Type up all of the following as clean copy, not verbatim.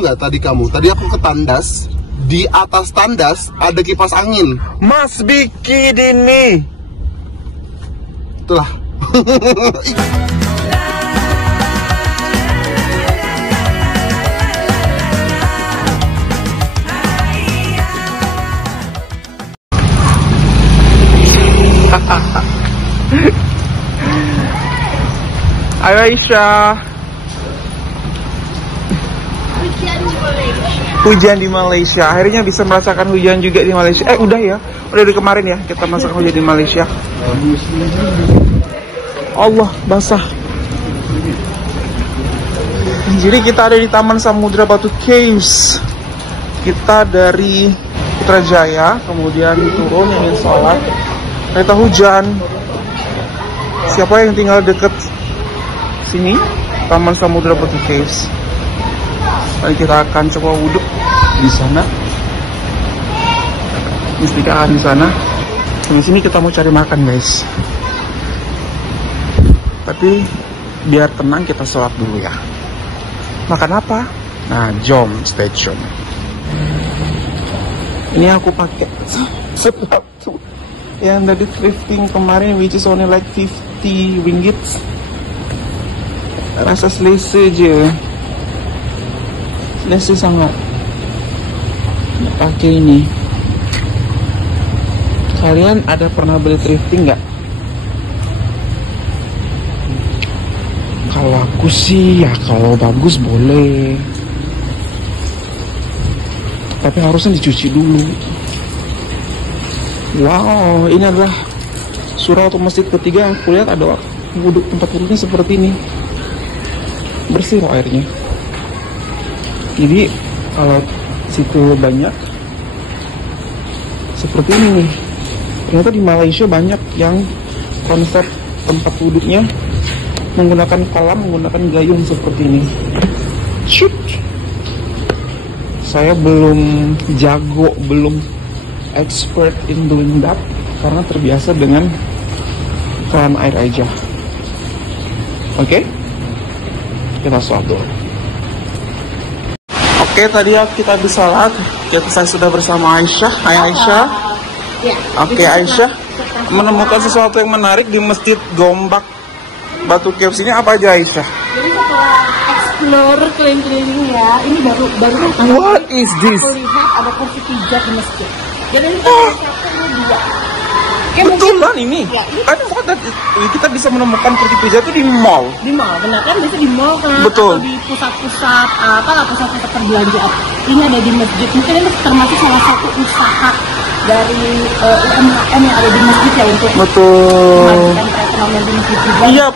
tahu nggak tadi kamu? Tadi aku ke tandas. Di atas tandas ada kipas angin. Mas Biki Dini. Itulah. Ayo Aisyah. Hujan di Malaysia. Akhirnya bisa merasakan hujan juga di Malaysia. Udah ya. Udah dari kemarin ya kita merasakan hujan di Malaysia. Allah, basah. Jadi kita ada di Taman Samudra Batu Caves. Kita dari Putrajaya, kemudian turun ingin sholat. Ternyata hujan. Siapa yang tinggal deket sini? Taman Samudra Batu Caves. Mari kita akan coba wudhu di sana. Mustika akan di sana. Di sini kita mau cari makan, guys. Tapi biar tenang kita sholat dulu ya. Makan apa? Nah, jom, stay tune. Ini aku pakai sepatu yang dari thrifting kemarin, which is only like 50 ringgit. Rasa selesa je. Selesa sangat. Nak pakai ini. Kalian ada pernah beli thrifting nggak? Kalau aku sih ya kalau bagus boleh. Tapi harusnya dicuci dulu. Wow, ini adalah surau atau masjid ketiga yang aku lihat ada wudhu, tempat wudhunya seperti ini. Bersih loh airnya. Jadi kalau situ banyak seperti ini nih. Ternyata di Malaysia banyak yang konsep tempat wudhunya menggunakan kolam, menggunakan gayung seperti ini. Shoot. Saya belum jago, belum expert in doing that karena terbiasa dengan kolam air aja. Oke? Kita sholat dulu. Oke, tadi kita habis sholat. Saya sudah bersama Aisyah. Hai Aisyah. Ya, Oke, Aisyah menemukan sesuatu yang menarik di Masjid Gombak Batu Caves ini. Apa aja Aisyah? jadi setelah explore keliling-keliling ya, ini baru What is this? aku lihat ada kursi pijat di masjid. Jadi ini satu dua. Betulan ini. Ya, ini Ada kita bisa menemukan kursi pijat itu di mall. di mall, benar kan? Biasa di mall kan? Betul. Atau di pusat-pusat pusat-pusat perbelanjaan. Ini ada di masjid. Mungkin ini termasuk salah satu usaha dari UMKM yang ada di masjid ya untuk Betul. memajukan perekonomian di masjid juga. Iya,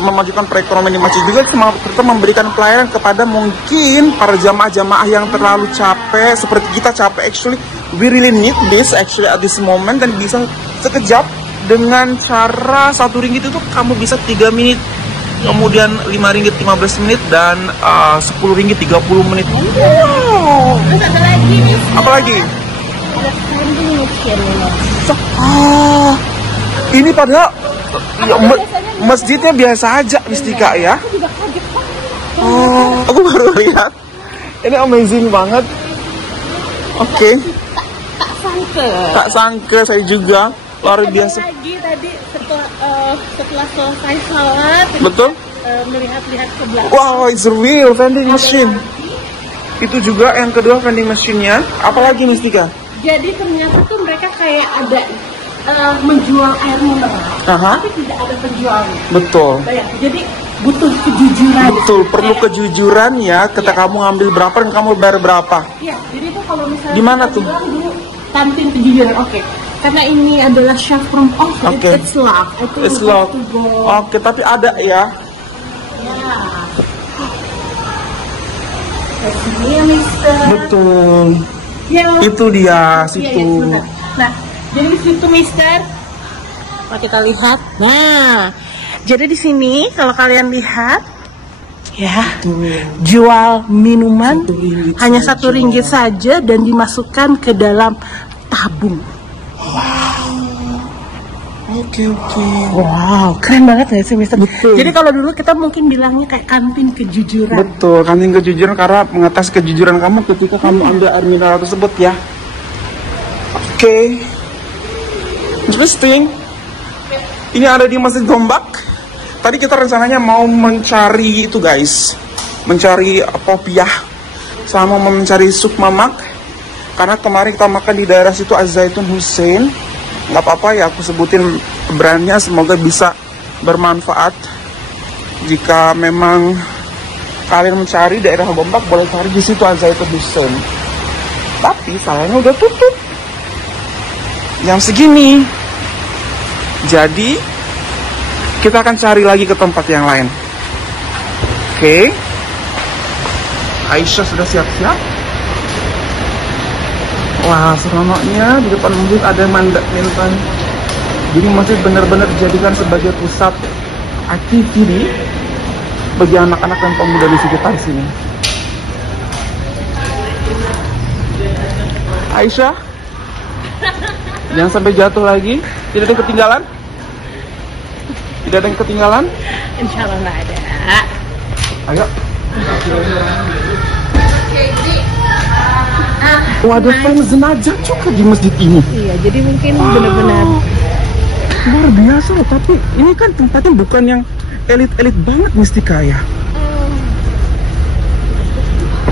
memajukan perekonomian di masjid juga. Kita memberikan pelayanan kepada mungkin para jamaah-jamaah yang terlalu capek, seperti kita capek. Actually, we really need this actually at this moment, dan bisa sekejap dengan cara 1 ringgit itu kamu bisa 3 menit, kemudian 5 ringgit 15 menit, dan 10 ringgit 30 menit. Wow. Terus ada lagi nih. Apa lagi? Ada vending machine ini. Ini padahal ya, biasanya masjidnya biasa aja, Mistika ya. Aku juga kaget kan. Aku baru lihat. Ini amazing banget. Oke. Tak sangka saya juga. Luar biasa. Lagi tadi setelah selesai sholat. Betul. Melihat-lihat ke belakang. Wow, it's real vending machine. Itu juga yang kedua vending machine-nya. Apalagi Mistika? Jadi ternyata tuh mereka kayak ada menjual air mineral, tapi tidak ada penjualnya. Betul. Jadi butuh kejujuran. Betul, perlu kejujuran ya. Ketika kamu ngambil berapa dan kamu bayar berapa. Iya, jadi tuh kalau misalnya Gimana tuh? dulu kantin kejujuran, oke. Karena ini adalah chef from Oke. it's love. It's love. Oke, tapi ada ya. Ya. Ini ya, Mister. Betul. Ya. Itu dia Iya, situ. sebentar. Nah, jadi di situ Mister. Nah, kita lihat. Nah, jadi di sini kalau kalian lihat, ya, jual minuman hanya 1 ringgit saja dan dimasukkan ke dalam tabung. Oke. Wow, keren banget nggak sih, Mister? Betul. Jadi kalau dulu kita mungkin bilangnya kayak kantin kejujuran. Betul, kantin kejujuran karena mengatas kejujuran kamu ketika kamu ambil air mineral tersebut ya. Oke. Interesting. Ini ada di Masjid Gombak. Tadi kita rencananya mau mencari itu guys, mencari popiah sama mencari sup mamak. Karena kemarin kita makan di daerah situ Az-Zaitun Hussein. Nggak apa-apa ya aku sebutin brandnya, semoga bisa bermanfaat. Jika memang kalian mencari daerah Gombak, boleh cari di situ Az-Zaitun Hussein. Tapi sayangnya udah tutup jam segini. Jadi kita akan cari lagi ke tempat yang lain. Oke. Aisyah sudah siap-siap. Wah, seronoknya di depan masjid ada badminton. Jadi masjid benar-benar dijadikan sebagai pusat aktivitas bagi anak-anak dan pemuda di sekitar sini. Aisyah, jangan sampai jatuh lagi. Tidak ada yang ketinggalan? Tidak ada yang ketinggalan? Insya Allah nggak ada. Ayo. Oh, ada fans jenazah juga di masjid ini. Iya, jadi mungkin benar-benar Luar biasa loh, tapi ini kan tempatnya bukan yang elit-elit banget Mistika ya.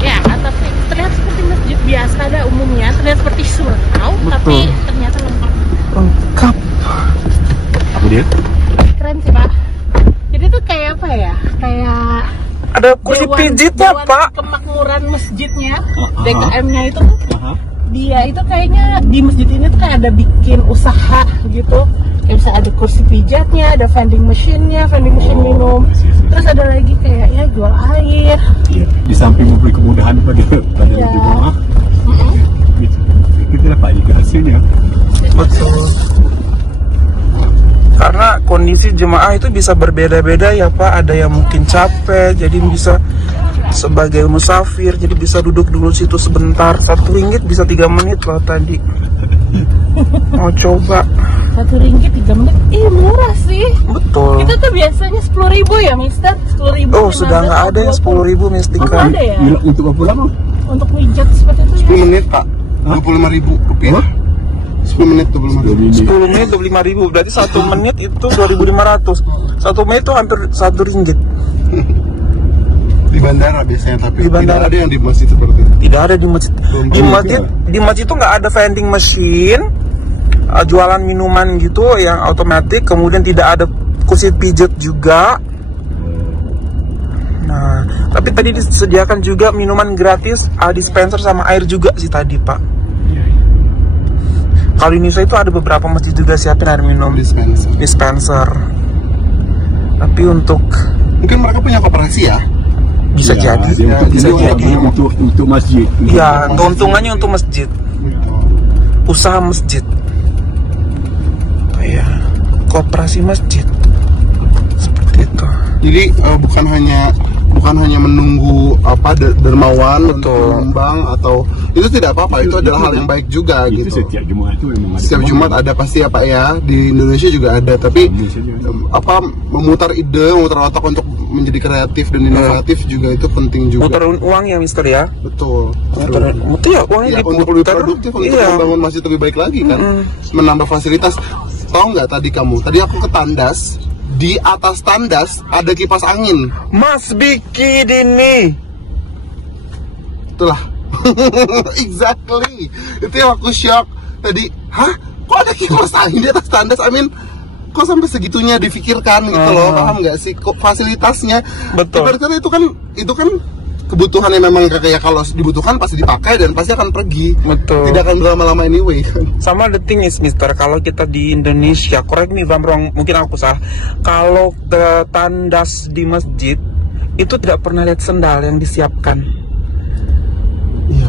ya, tapi terlihat seperti masjid biasa ada umumnya, terlihat seperti surau, tapi ternyata Lengkap. Apa dia? keren sih Pak. Jadi tuh kayak apa ya? Kayak Ada kursi pijit ya Pak. Kemakmuran masjidnya, DKM-nya itu dia itu kayaknya di masjid ini tuh kayak ada bikin usaha gitu. Kayak bisa ada kursi pijatnya, ada vending machine-nya, vending machine minum. Terus ada lagi kayaknya jual air. Ya, di samping memberi kemudahan pada Ya. di rumah, itu dapat juga hasilnya. Betul. Karena kondisi jemaah itu bisa berbeda-beda ya Pak. Ada yang mungkin capek, jadi bisa sebagai musafir, jadi bisa duduk dulu situ sebentar. Rp1 bisa 3 menit loh tadi. Mau coba. Rp1 3 menit, murah sih. Betul. Itu tuh biasanya 10.000 ya, Mister? 10.000. Oh, sudah nggak ada yang 10.000 Mistika. Oh, ada ya? Untuk berapa lama? Untuk pijat seperti itu ya? 10 menit Pak, Rp25.000. 10 menit 25.000. 10 menit 25.000, berarti 1 menit itu 2.500. 1 menit itu hampir Rp1. Di bandara biasanya, tapi Di bandara. tidak ada yang di masjid seperti itu. Tidak ada di masjid. Di masjid itu nggak ada vending machine, jualan minuman gitu yang otomatis. Kemudian tidak ada kursi pijat juga. Nah, tapi tadi disediakan juga minuman gratis, dispenser sama air juga sih tadi Pak. Kalau di Indonesia itu ada beberapa masjid juga siapin air minum dispenser. Tapi untuk Mungkin mereka punya koperasi ya. bisa Ya, jadi, dia untuk- bisa dia jadi. untuk masjid. Ya, keuntungannya untuk masjid, usaha masjid. Iya, koperasi masjid seperti itu. Jadi bukan hanya menunggu dermawan untuk Betul. menyumbang atau itu tidak apa-apa, itu adalah hal yang baik juga Itu gitu. setiap Jumat itu memang ada. Setiap Jumat ada pasti ya Pak ya, di Indonesia juga ada, tapi Indonesia juga ada. memutar ide, memutar otak untuk menjadi kreatif dan inovatif juga itu penting juga. Muter uang ya Mister ya. Betul. Muter ya uangnya Ya, untuk lebih diputar. produktif, untuk Iya. membangun masjid lebih baik lagi kan, menambah fasilitas. Tahu nggak tadi aku ke tandas, di atas tandas ada kipas angin. Mas Biki Dini. Itulah. Exactly. Itu yang aku shock tadi. Hah? Kok ada kipas angin di atas tandas? Kok sampai segitunya difikirkan gitu loh, paham nggak sih? Kok fasilitasnya? Betul. Ibaratnya itu kan kebutuhan yang memang kayak kalau dibutuhkan pasti dipakai dan pasti akan pergi. Betul. Tidak akan berlama-lama anyway. Sama the thing is Mister, kalau kita di Indonesia, correct me if I'm wrong, mungkin aku salah. Kalau ke tandas di masjid itu tidak pernah lihat sendal yang disiapkan.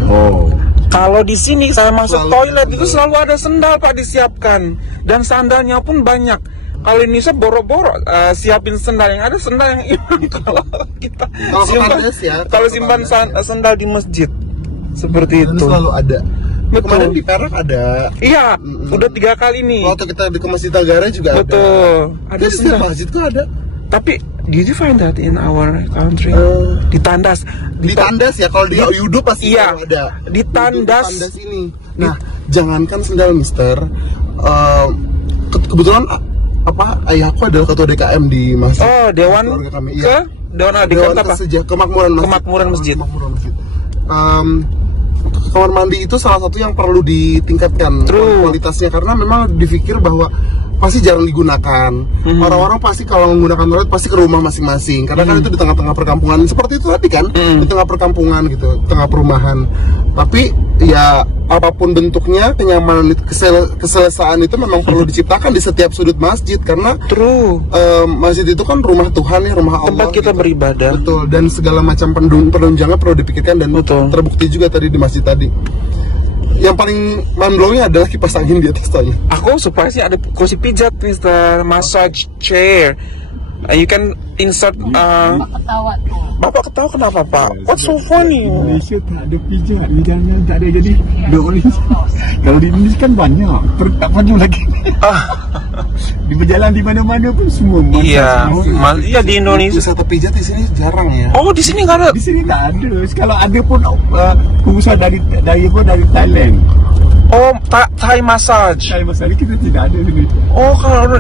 Oh. Kalau di sini saya masuk Selalu toilet ada itu selalu ada sendal Pak disiapkan, dan sandalnya pun banyak. Kalau ini saya boro-boro siapin sendal, yang ada sendal yang hilang kalau kita Kalau ke tandas ya, kalau simpan sendal di masjid seperti Dan itu. selalu ada. Betul. Kemarin di Perak ada. Iya, udah 3 kali nih. Waktu kita ke Masjid Negara juga Betul. ada. Di setiap masjid tuh ada. Tapi did you find that in our country? Di tandas. Di tandas ya, kalau di Yudo pasti iya, ada. di tandas. Tandas ini. Nah, jangankan sendal Mister. Kebetulan ayahku adalah ketua DKM di masjid. Oh, Dewan keluarga kami, ke iya. Dewan apa? Kemakmuran masjid. Kemakmuran masjid. Kamar mandi itu salah satu yang perlu ditingkatkan kualitasnya, karena memang dipikir bahwa pasti jarang digunakan. Orang-orang pasti kalau menggunakan toilet pasti ke rumah masing-masing, karena kan itu di tengah-tengah perkampungan seperti itu tadi kan, di tengah perkampungan gitu, tengah perumahan. Tapi ya apapun bentuknya, kenyamanan, keselesaan itu memang perlu diciptakan di setiap sudut masjid, karena masjid itu kan rumah Tuhan ya, rumah Allah, tempat kita beribadah. Betul, dan segala macam penunjangnya perlu dipikirkan, dan terbukti juga tadi di masjid tadi. Yang paling mind-blowing adalah kipas angin di atas tadi. Aku surprise-nya ada kursi pijat, Mister, massage chair. You can insert. Bapak ketawa kenapa, Pak? What's so funny? Di Malaysia tak ada pijat, bidangnya tak ada, jadi kalau di Indonesia kan banyak, tak perlu lagi. Di berjalan di mana-mana pun semua massage. Iya di Indonesia. Wisata pijat di sini jarang ya. Oh, di sini nggak ada. Di sini tak ada. Kalau ada pun pengusaha dari Thailand. Oh, Thai massage. Thai massage kita tidak ada sini. Oh, kalau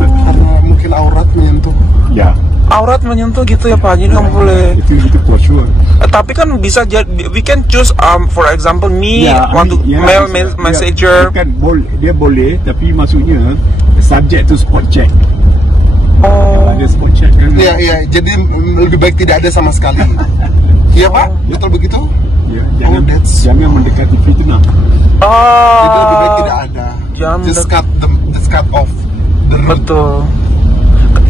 Karena mungkin aurat menyentuh. Ya. Aurat menyentuh gitu ya Pak, jadi nggak boleh. Itu for sure. Tapi kan bisa jadi, we can choose for example me want to male messenger. Kan dia boleh, tapi maksudnya subject to spot check. Oh. Ada spot check kan? Iya, jadi lebih baik tidak ada sama sekali. Iya Pak, betul begitu? Ya, jangan mendekati fitnah. Jadi lebih baik tidak ada. Just cut off the root. Betul.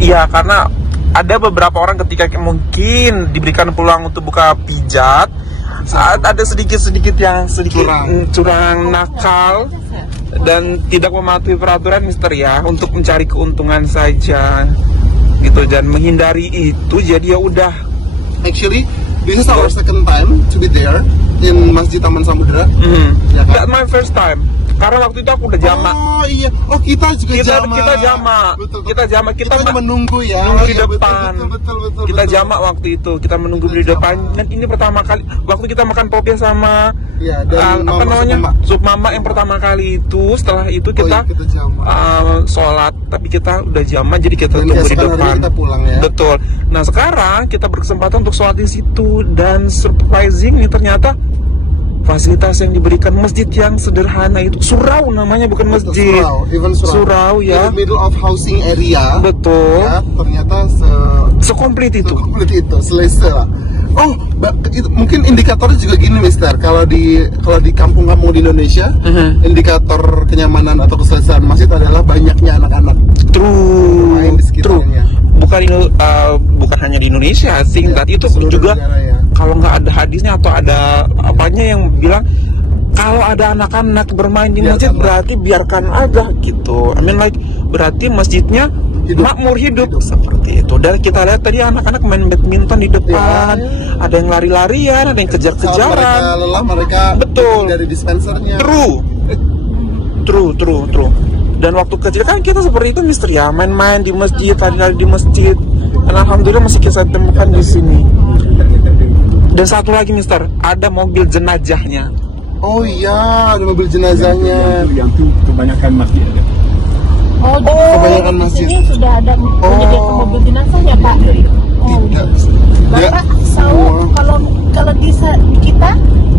Iya, karena ada beberapa orang ketika mungkin diberikan peluang untuk buka pijat, ada sedikit yang curang nakal dan tidak mematuhi peraturan Mister ya, untuk mencari keuntungan saja gitu, dan menghindari itu. Jadi ya udah. Actually, this is our second time to be there in Masjid Taman Samudra. Ya kan? That's my first time. Karena waktu itu aku udah jamak. Oh iya, kita juga jamak. Kita jamak. Kita jamak. Kita menunggu ya. Menunggu di depan. Betul. Kita jamak waktu itu. Kita menunggu di depan. Dan ini pertama kali waktu kita makan popiah sama apa namanya? Sup mama yang pertama kali itu. Setelah itu kita sholat. Tapi kita udah jamak, jadi kita tunggu di depan. Kita pulang ya. Betul. Nah sekarang kita berkesempatan untuk sholat di situ, dan surprisingly ternyata fasilitas yang diberikan masjid yang sederhana itu, surau namanya, bukan masjid. Surau ya. In the middle of housing area. Betul. Ya, ternyata sekomplit itu. Selesai lah. Oh, itu mungkin indikatornya juga gini, Mister. Kalau di kampung-kampung di Indonesia, indikator kenyamanan atau keselesaan masjid adalah banyaknya anak-anak. Main di sekitarnya. Bukan hanya di Indonesia, I think that itu juga kalau nggak ada hadisnya atau ada apanya yang bilang kalau ada anak-anak bermain di masjid berarti biarkan aja gitu. I mean like berarti masjidnya makmur hidup seperti itu. Dan kita lihat tadi anak-anak main badminton di depan, ada yang lari-larian, ada yang kejar-kejaran. Mereka lelah, mereka betul dari dispensernya. True. Dan waktu kecil kan kita seperti itu Mister ya, main-main di masjid, lari-lari di masjid. Dan alhamdulillah masih kita temukan di sini. Dan satu lagi Mister, ada mobil jenazahnya. Oh iya, ada mobil jenazahnya. Yang itu kebanyakan masjid ada. Kebanyakan di masjid. sini sudah ada menyediakan mobil jenazah ya Pak? Tidak. Bapak tahu kalau di kita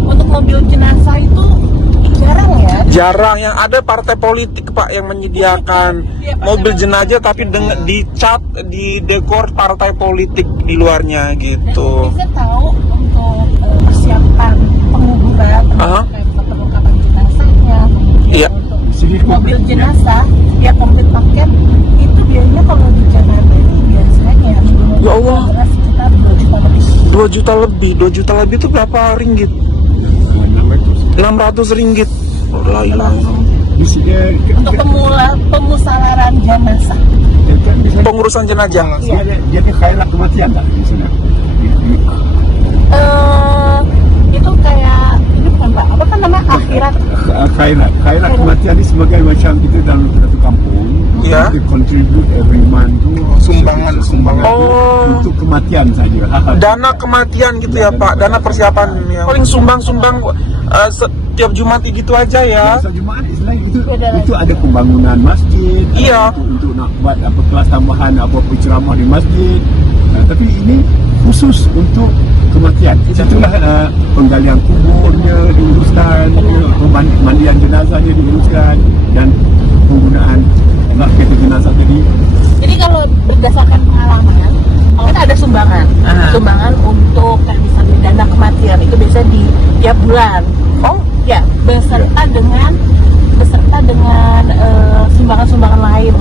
untuk mobil jenazah itu jarang ya? Jarang, yang ada partai politik Pak yang menyediakan mobil jenazah tapi dicat, di dekor partai politik di luarnya gitu. Bisa tahu untuk persiapan penguburan, perlengkapan jenazahnya, iya. Untuk mobil jenazah ya komplit paket itu biayanya kalau di Jakarta ini biasanya ya Allah, sekitar 2 juta lebih. 2 juta lebih itu berapa ringgit? 600 ringgit. Untuk pemusalaran jenazah. Pengurusan jenazah. Jadi khairat kematian tak di sana? Itu kayak ini bukan Pak, apa kan nama akhirat Kita contribute every month tuh Sumbangan. Oh, untuk kematian saja. dana kematian gitu ya Pak, dana persiapan ya. Paling sumbang setiap Jumat gitu aja ya. Masa Jumat selain itu ada pembangunan masjid. Iya. Untuk nak buat apa kelas tambahan, apa ceramah di masjid. Tapi ini khusus untuk kematian. Itulah penggalian kuburnya diuruskan, pemandian jenazahnya diuruskan, dan penggunaan kereta jenazah tadi. Jadi kalau berdasarkan pengalaman, kalau kita ada sumbangan, sumbangan untuk kayak misalnya dana kematian itu biasanya di tiap bulan. Oh, Ya, beserta dengan sumbangan-sumbangan lain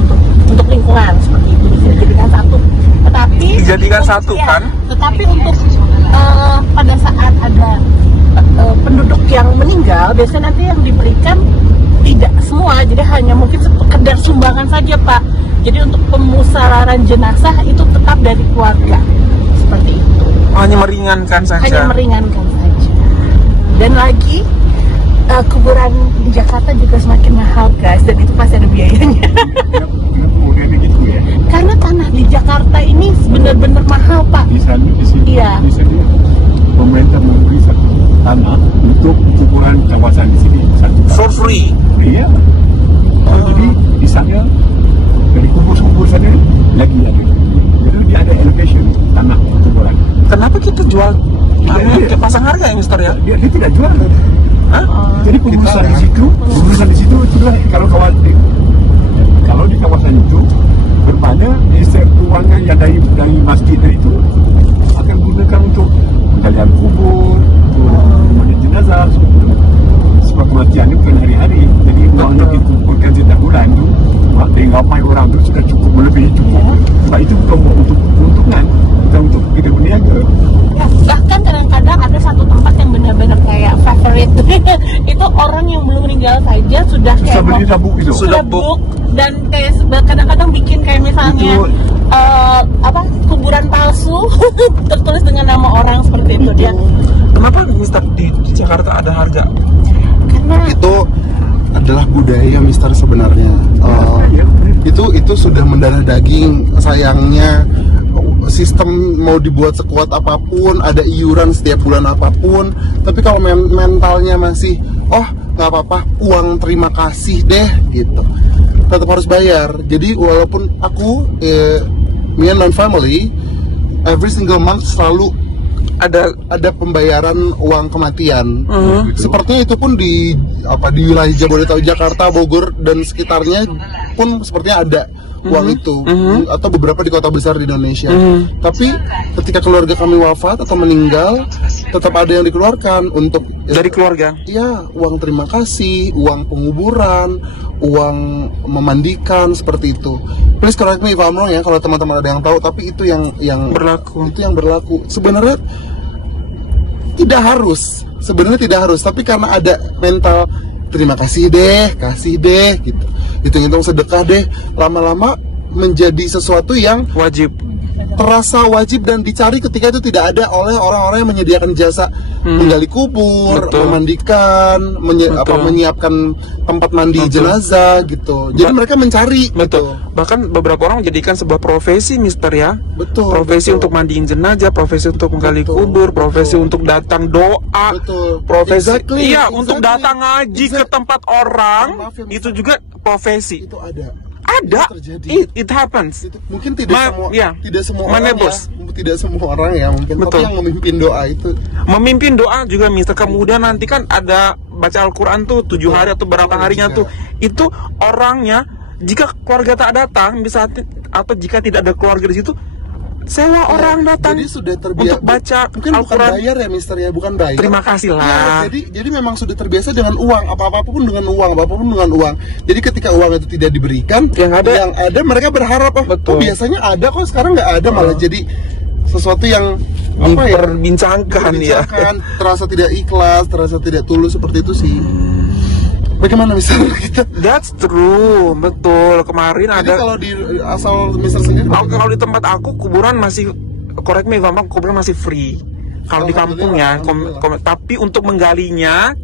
untuk lingkungan seperti itu bisa dijadikan satu. Tetapi dijadikan satu ya, kan? Tetapi untuk pada saat ada penduduk yang meninggal, biasanya nanti yang diberikan tidak semua, jadi hanya mungkin sekedar sumbangan saja Pak. Jadi untuk pemusararan jenazah itu tetap dari keluarga seperti itu. Hanya meringankan saja. Hanya meringankan saja. Dan lagi kuburan di Jakarta juga semakin mahal guys, dan itu pasti ada biayanya. Kemudian gitu ya. Karena tanah di Jakarta ini benar-benar mahal Pak. Di sini Iya. pemerintah memberi satu tanah untuk kuburan kawasan di sini satu For free. Iya. Jadi di sana dari kubur sana lagi ada. Jadi dia ada allocation tanah kuburan. Kenapa kita jual ke pasang harga ya Mister ya? Dia tidak jual. Hah? Jadi pengurusan di situ itulah kalau di kawasan itu bermakna keuangan yang dari masjid itu akan digunakan untuk penggalian kubur, pemandian jenazah, sebab kematian itu bukan hari-hari. Jadi uangnya dikumpulkan setiap bulan itu, dari ramai orang itu sudah cukup melebihi cukup. Sebab itu bukan untuk keuntungan, kita untuk kita berniaga. Ya, bahkan kadang-kadang ada satu tempat yang benar-benar kayak favorite. Itu orang yang belum meninggal saja sudah kayak Sudah book itu. sudah book, dan kayak kadang-kadang bikin kayak misalnya kuburan palsu tertulis dengan nama orang seperti itu dia. Kenapa Mister di Jakarta ada harga? Karena Itu adalah budaya Mister sebenarnya. Itu sudah mendarah daging. Sayangnya sistem mau dibuat sekuat apapun, ada iuran setiap bulan apapun, tapi kalau mentalnya masih nggak apa-apa, uang terima kasih deh gitu, tetap harus bayar. Jadi walaupun aku me and my family every single month selalu ada pembayaran uang kematian. Sepertinya itu pun di wilayah Jabodetabek, Jakarta, Bogor dan sekitarnya pun sepertinya ada uang itu, atau beberapa di kota besar di Indonesia. Tapi ketika keluarga kami wafat atau meninggal, tetap ada yang dikeluarkan untuk Dari keluarga? Iya, uang terima kasih, uang penguburan, uang memandikan, seperti itu. Please correct me if I'm wrong ya, kalau teman-teman ada yang tahu, tapi itu yang Berlaku. Itu yang berlaku. Sebenarnya tidak harus, tapi karena ada mental terima kasih deh gitu, hitung-hitung sedekah deh, lama-lama menjadi sesuatu yang Wajib. terasa wajib dan dicari ketika itu tidak ada oleh orang-orang yang menyediakan jasa menggali kubur, Betul. memandikan, menyiapkan tempat mandi jenazah gitu. Jadi mereka mencari. Betul. Gitu. Bahkan beberapa orang menjadikan sebuah profesi Mister ya. Betul. Profesi untuk mandiin jenazah, profesi untuk menggali kubur, profesi untuk datang doa, Betul. profesi Exactly. untuk datang ngaji ke tempat orang. Maaf ya, Itu juga profesi. Itu ada. Ada. terjadi. It happens. Itu mungkin tidak semua Mana orang bos? ya, tidak semua orang ya mungkin, Betul. tapi yang memimpin doa itu Memimpin doa juga Mister. Kemudian nanti kan ada baca Al-Quran tuh 7 hari atau berapa harinya tuh. Itu orangnya, jika keluarga tak datang bisa, atau jika tidak ada keluarga di situ, sewa orang datang jadi sudah terbiasa untuk baca mungkin bukan Al-Quran. bayar ya Mister ya, bukan bayar. Terima kasih lah. Ya, jadi memang sudah terbiasa dengan uang, apapun dengan uang. Jadi ketika uang itu tidak diberikan, yang ada mereka berharap Betul. Biasanya ada kok, sekarang nggak ada, malah jadi sesuatu yang diperbincangkan ya. Terasa tidak ikhlas, terasa tidak tulus, seperti itu sih. Bagaimana misalnya kita? That's true, betul. Kemarin Jadi ada. kalau di asal Mister sendiri, Kalau di tempat aku kuburan masih, correct me if I'm wrong, kuburan masih free. Kalau di kampungnya, tapi untuk menggalinya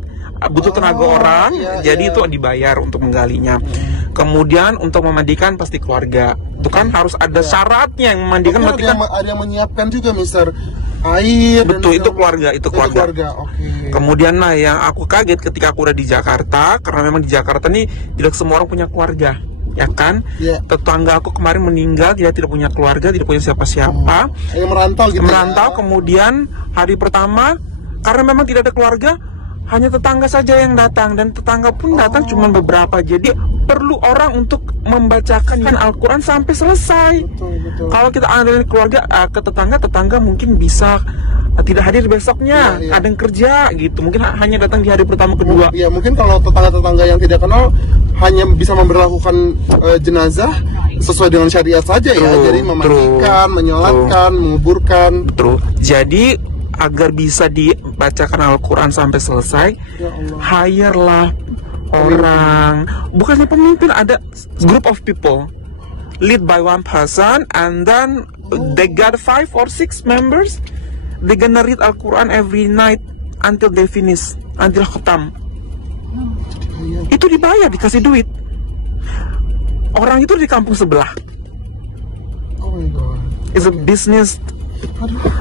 butuh tenaga orang, jadi itu dibayar untuk menggalinya. Kemudian untuk memandikan pasti keluarga. Itu kan harus ada syaratnya yang memandikan. Oke, ada yang menyiapkan juga, Mister, air. Betul, itu keluarga, itu keluarga. Oke. Kemudian nah yang aku kaget ketika aku udah di Jakarta, karena memang di Jakarta nih tidak semua orang punya keluarga, ya kan? Yeah. Tetangga aku kemarin meninggal, dia tidak punya keluarga, tidak punya siapa-siapa. Yang merantau gitu. Merantau, kemudian hari pertama karena memang tidak ada keluarga, hanya tetangga saja yang datang, dan tetangga pun datang cuma beberapa. Jadi perlu orang untuk membacakan Al-Quran sampai selesai. Betul. Kalau kita ada keluarga ke tetangga mungkin bisa tidak hadir besoknya, Iya. ada yang kerja gitu, mungkin hanya datang di hari pertama kedua. Ya mungkin kalau tetangga-tetangga yang tidak kenal hanya bisa memperlakukan jenazah sesuai dengan syariat saja ya. Jadi memandikan, menyolatkan, menguburkan. Betul. Jadi agar bisa dibacakan Al-Quran sampai selesai, Ya Allah. hire-lah orang, bukannya pemimpin, ada group of people lead by one person, and then they got 5 or 6 members. They gonna read Al-Quran every night until they finish, until khatam. Itu dibayar, dikasih duit. Orang itu di kampung sebelah. Oh my God. It's a business.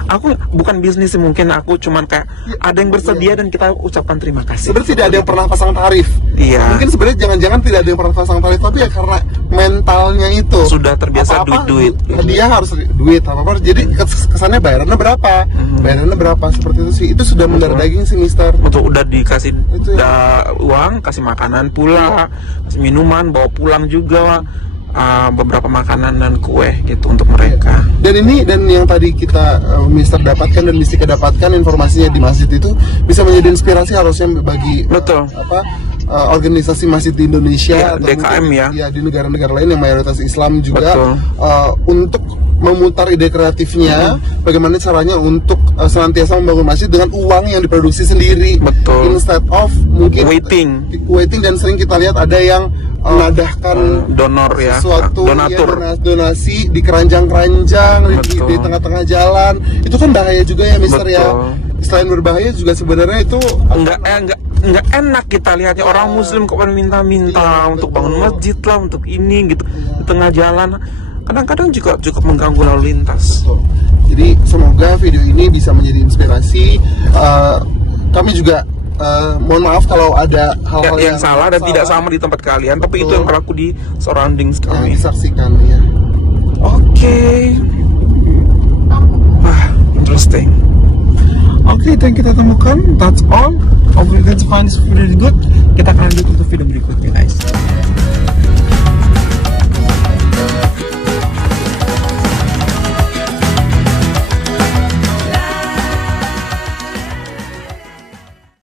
Aku bukan bisnis sih, mungkin aku cuman kayak ada yang bersedia dan kita ucapkan terima kasih. Sebenarnya tidak ada yang pernah pasang tarif. Iya. Mungkin sebenarnya jangan-jangan tidak ada yang pernah pasang tarif, tapi ya karena mentalnya itu Sudah terbiasa duit-duit. Dia harus duit apa-apa. Jadi kesannya bayarannya berapa? Bayarannya berapa, seperti itu sih. Itu sudah mendarah daging sih, Mister. Betul, udah dikasih Itu ya. uang, kasih makanan pula, kasih minuman, bawa pulang juga beberapa makanan dan kue gitu untuk mereka. Dan yang tadi kita Mister dapatkan dan Mistika dapatkan informasinya di masjid itu bisa menjadi inspirasi harusnya bagi Betul. organisasi masjid di Indonesia Ya, atau DKM mungkin, ya. di negara-negara lain yang mayoritas Islam juga. Betul. Untuk memutar ide kreatifnya, bagaimana caranya untuk senantiasa membangun masjid dengan uang yang diproduksi sendiri. Betul. Instead of mungkin waiting, dan sering kita lihat ada yang menadahkan donor ya, sesuatu donatur. ya, donasi di keranjang-keranjang di tengah-tengah jalan. Itu kan bahaya juga ya, Mister. Betul. Ya. Selain berbahaya juga sebenarnya itu enggak enak kita lihatnya, orang muslim kok minta-minta untuk bangun masjid lah, untuk ini gitu di tengah jalan. Kadang-kadang juga cukup mengganggu lalu lintas. Jadi semoga video ini bisa menjadi inspirasi. Kami juga mohon maaf kalau ada hal-hal yang salah dan tidak sama di tempat kalian, tapi itu yang berlaku di surroundings yang kami. disaksikan ya. Oke. Wah, interesting. Oke, dan kita temukan. That's all. Hopefully that's fine, really good. Kita akan lanjut untuk video berikutnya, guys.